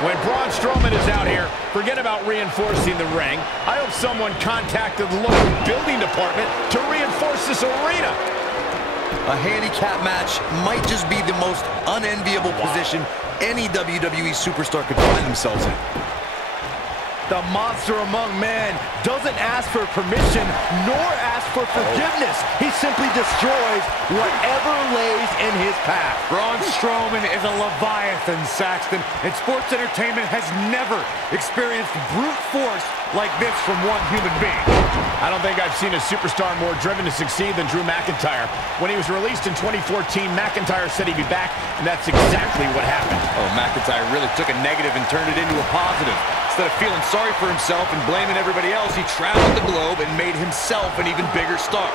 When Braun Strowman is out here, forget about reinforcing the ring. I hope someone contacted the local building department to reinforce this arena. A handicap match might just be the most unenviable position any WWE superstar could find themselves in. The monster among men doesn't ask for permission nor ask for forgiveness. He simply destroys whatever lays in his path. Braun Strowman is a Leviathan, Saxton, and sports entertainment has never experienced brute force like this from one human being. I don't think I've seen a superstar more driven to succeed than Drew McIntyre. When he was released in 2014, McIntyre said he'd be back, and that's exactly what happened. Oh, McIntyre really took a negative and turned it into a positive. Instead of feeling sorry for himself and blaming everybody else, he traveled the globe and made himself an even bigger star.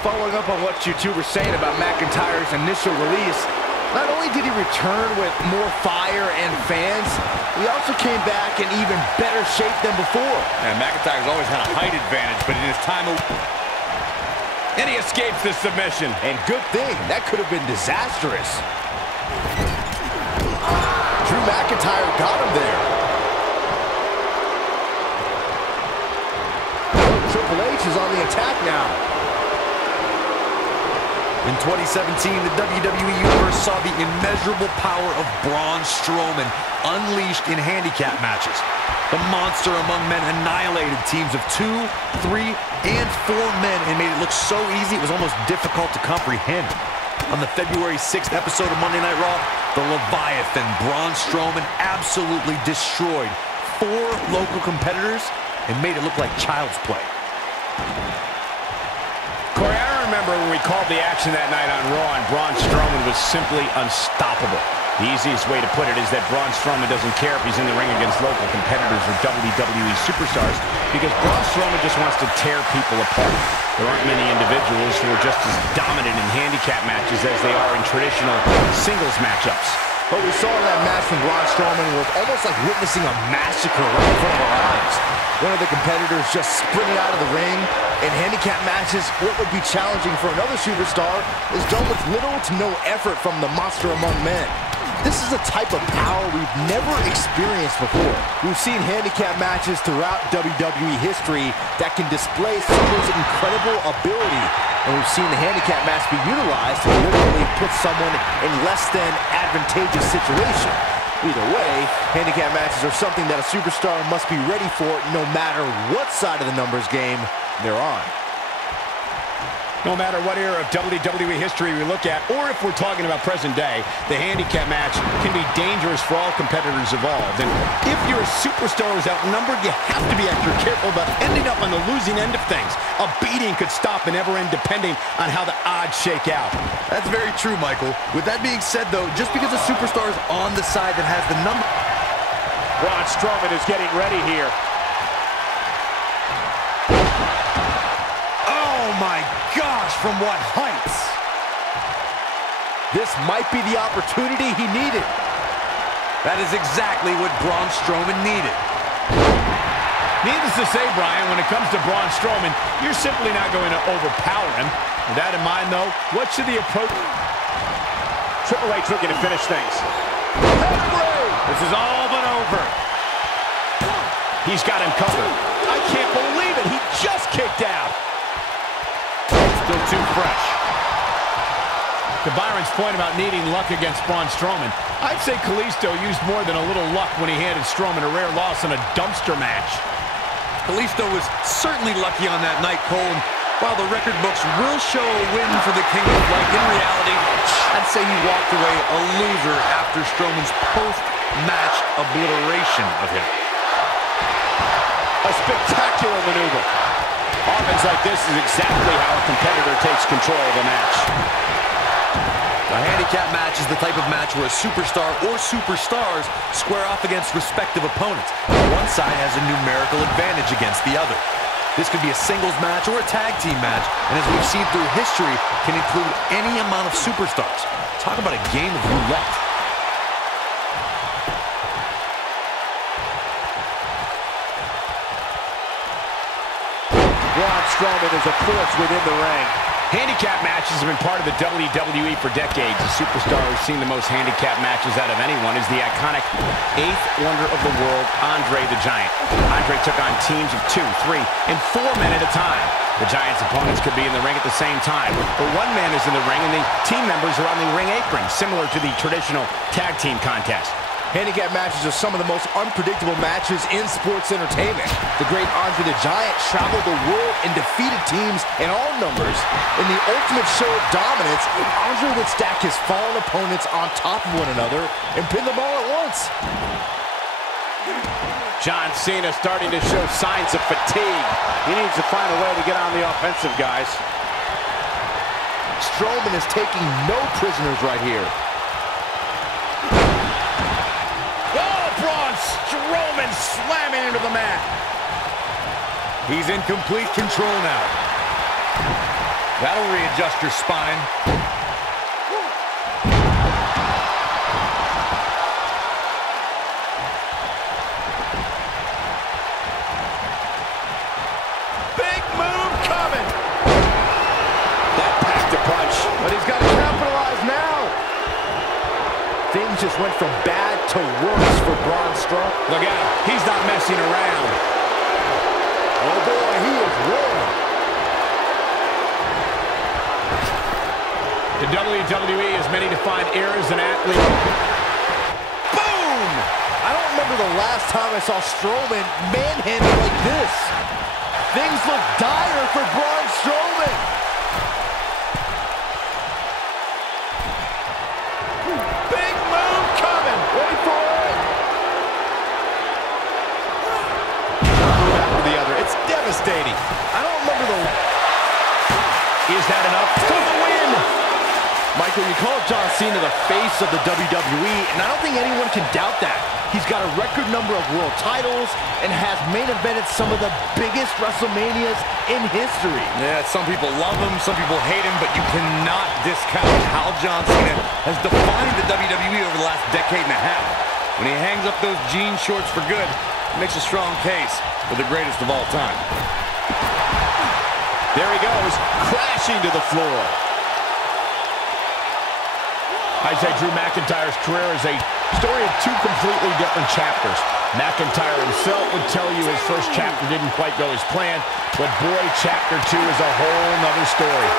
Following up on what you two were saying about McIntyre's initial release, not only did he return with more fire and fans, he also came back in even better shape than before. And McIntyre's always had a height advantage, but in his time of... And he escapes the submission. And good thing, that could have been disastrous. Drew McIntyre got him there. Triple H is on the attack now. In 2017, the WWE Universe saw the immeasurable power of Braun Strowman unleashed in handicap matches. The monster among men annihilated teams of 2, 3, and 4 men and made it look so easy it was almost difficult to comprehend. On the February 6th episode of Monday Night Raw, the Leviathan Braun Strowman absolutely destroyed 4 local competitors and made it look like child's play. Corey, I remember when we called the action that night on Raw, and Braun Strowman was simply unstoppable. The easiest way to put it is that Braun Strowman doesn't care if he's in the ring against local competitors or WWE superstars, because Braun Strowman just wants to tear people apart. There aren't many individuals who are just as dominant in handicap matches as they are in traditional singles matchups. What we saw in that match from Braun Strowman was almost like witnessing a massacre right in front of our eyes. One of the competitors just sprinted out of the ring. In handicap matches, what would be challenging for another superstar is done with little to no effort from the monster among men. This is a type of power we've never experienced before. We've seen handicap matches throughout WWE history that can display someone's incredible ability. And we've seen the handicap match be utilized to literally put someone in less than advantageous situation. Either way, handicap matches are something that a superstar must be ready for no matter what side of the numbers game they're on. No matter what era of WWE history we look at, or if we're talking about present day, the handicap match can be dangerous for all competitors involved. And if you're a superstar who's outnumbered, you have to be extra careful about ending up on the losing end of things. A beating could stop and never end depending on how the odds shake out. That's very true, Michael. With that being said, though, just because a superstar is on the side that has the number... Braun Strowman is getting ready here. My gosh, from what heights! This might be the opportunity he needed. That is exactly what Braun Strowman needed. Needless to say, Brian, when it comes to Braun Strowman, you're simply not going to overpower him. With that in mind, though, what should the approach... Triple H looking to finish things. This is all but over. He's got him covered. I can't believe it. He just kicked out. Still too fresh. To Byron's point about needing luck against Braun Strowman, I'd say Kalisto used more than a little luck when he handed Strowman a rare loss in a dumpster match. Kalisto was certainly lucky on that night, Cole. And while the record books will show a win for the King of Flight, in reality, I'd say he walked away a loser after Strowman's post-match obliteration of him. A spectacular maneuver. Offense like this is exactly how a competitor takes control of a match. A handicap match is the type of match where a superstar or superstars square off against respective opponents. One side has a numerical advantage against the other. This could be a singles match or a tag team match, and as we've seen through history, can include any amount of superstars. Talk about a game of roulette. Braun Strowman is a force within the ring. Handicap matches have been part of the WWE for decades. The superstar who's seen the most handicap matches out of anyone is the iconic eighth wonder of the world, Andre the Giant. Andre took on teams of 2, 3, and 4 men at a time. The Giant's opponents could be in the ring at the same time, but one man is in the ring and the team members are on the ring apron, similar to the traditional tag team contest. Handicap matches are some of the most unpredictable matches in sports entertainment. The great Andre the Giant traveled the world and defeated teams in all numbers. In the ultimate show of dominance, Andre would stack his fallen opponents on top of one another and pin them all at once. John Cena starting to show signs of fatigue. He needs to find a way to get on the offensive, guys. Strowman is taking no prisoners right here. Braun Strowman slamming into the mat. He's in complete control now. That'll readjust your spine. Big move coming. That packed a punch. But he's got to capitalize now. Things just went from bad to worse for Braun Strowman. Look out, he's not messing around. Oh boy, he is rolling. The WWE has many defined eras in athlete. Boom! I don't remember the last time I saw Strowman manhandled like this. Things look dire for Braun Strowman. Big move coming. Wait for it. Move after the other. It's devastating. I don't remember the... Is that enough for the win? Michael, you call John Cena the face of the WWE, and I don't think anyone can doubt that. He's got a record number of world titles and has main evented some of the biggest WrestleManias in history. Yeah, some people love him, some people hate him, but you cannot discount how John Cena has defined the WWE over the last decade and a half. When he hangs up those jean shorts for good, it makes a strong case for the greatest of all time. There he goes, crashing to the floor. I'd say Drew McIntyre's career is a story of 2 completely different chapters. McIntyre himself would tell you his first chapter didn't quite go as planned, but boy, chapter 2 is a whole nother story.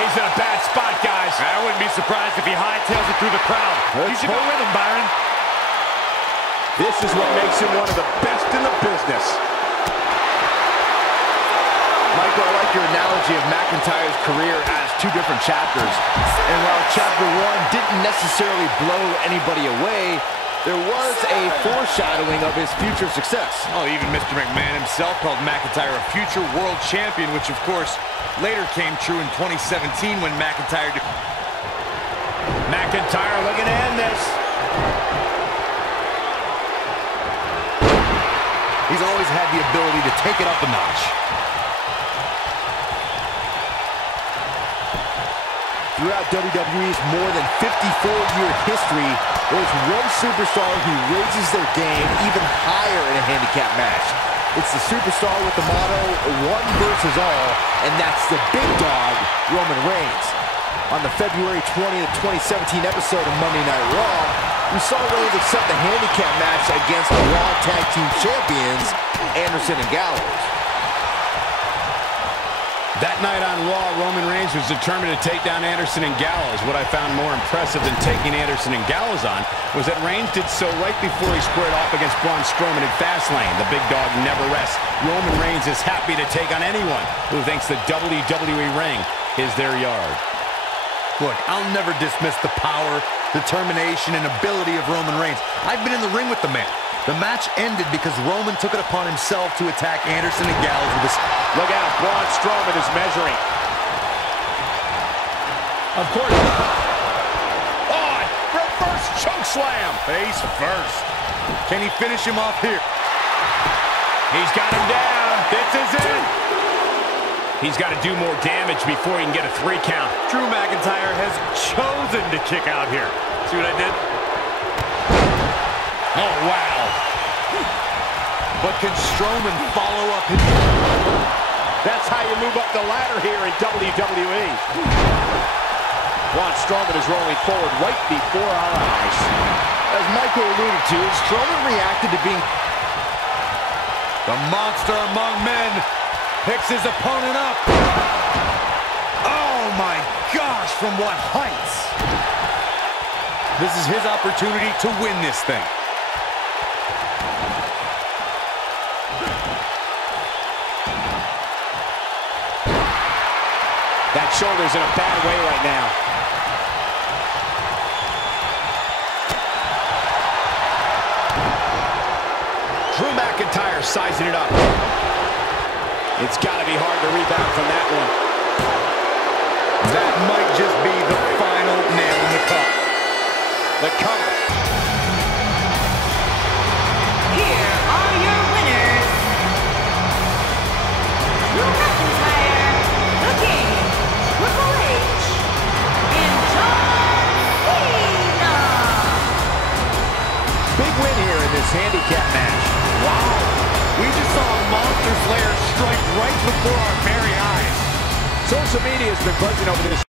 He's in a bad spot, guys. I wouldn't be surprised if he hightails it through the crowd. You should go with him, Byron. This is what makes him one of the best in the business. Michael, I like your analogy of McIntyre's career as 2 different chapters. And while chapter 1 didn't necessarily blow anybody away, there was a foreshadowing of his future success. Oh, even Mr. McMahon himself called McIntyre a future world champion, which of course later came true in 2017 when McIntyre looking to end this. He's always had the ability to take it up a notch. Throughout WWE's more than 54-year history, there's one superstar who raises their game even higher in a handicap match. It's the superstar with the motto, one versus all, and that's the big dog, Roman Reigns. On the February 20th, 2017 episode of Monday Night Raw, we saw Reigns accept the handicap match against the Raw Tag Team Champions, Anderson and Gallows. That night on Raw, Roman Reigns was determined to take down Anderson and Gallows. What I found more impressive than taking Anderson and Gallows on was that Reigns did so right before he squared off against Braun Strowman in Fastlane. The big dog never rests. Roman Reigns is happy to take on anyone who thinks the WWE ring is their yard. Look, I'll never dismiss the power, determination, and ability of Roman Reigns. I've been in the ring with the man. The match ended because Roman took it upon himself to attack Anderson and Gallows with his... Look out, Braun Strowman is measuring. Of course. Oh, reverse choke slam. face first. Can he finish him off here? He's got him down. This is it. He's got to do more damage before he can get a 3 count. Drew McIntyre has chosen to kick out here. See what I did? Oh, wow. But can Strowman follow up his... That's how you move up the ladder here in WWE. Braun Strowman is rolling forward right before our eyes. As Michael alluded to, Strowman reacted to being... The monster among men picks his opponent up. Oh my gosh, from what heights? This is his opportunity to win this thing. That shoulder's in a bad way right now. Drew McIntyre sizing it up. It's got to be hard to rebound from that one. That might just be the final nail in the cup. The cover. Here are your winners. Drew McIntyre, The King, Triple H, and John Cena. Big win here in this handicap match. Wow. We just saw a Monster Slayer strike right before our very eyes. Social media has been buzzing over this.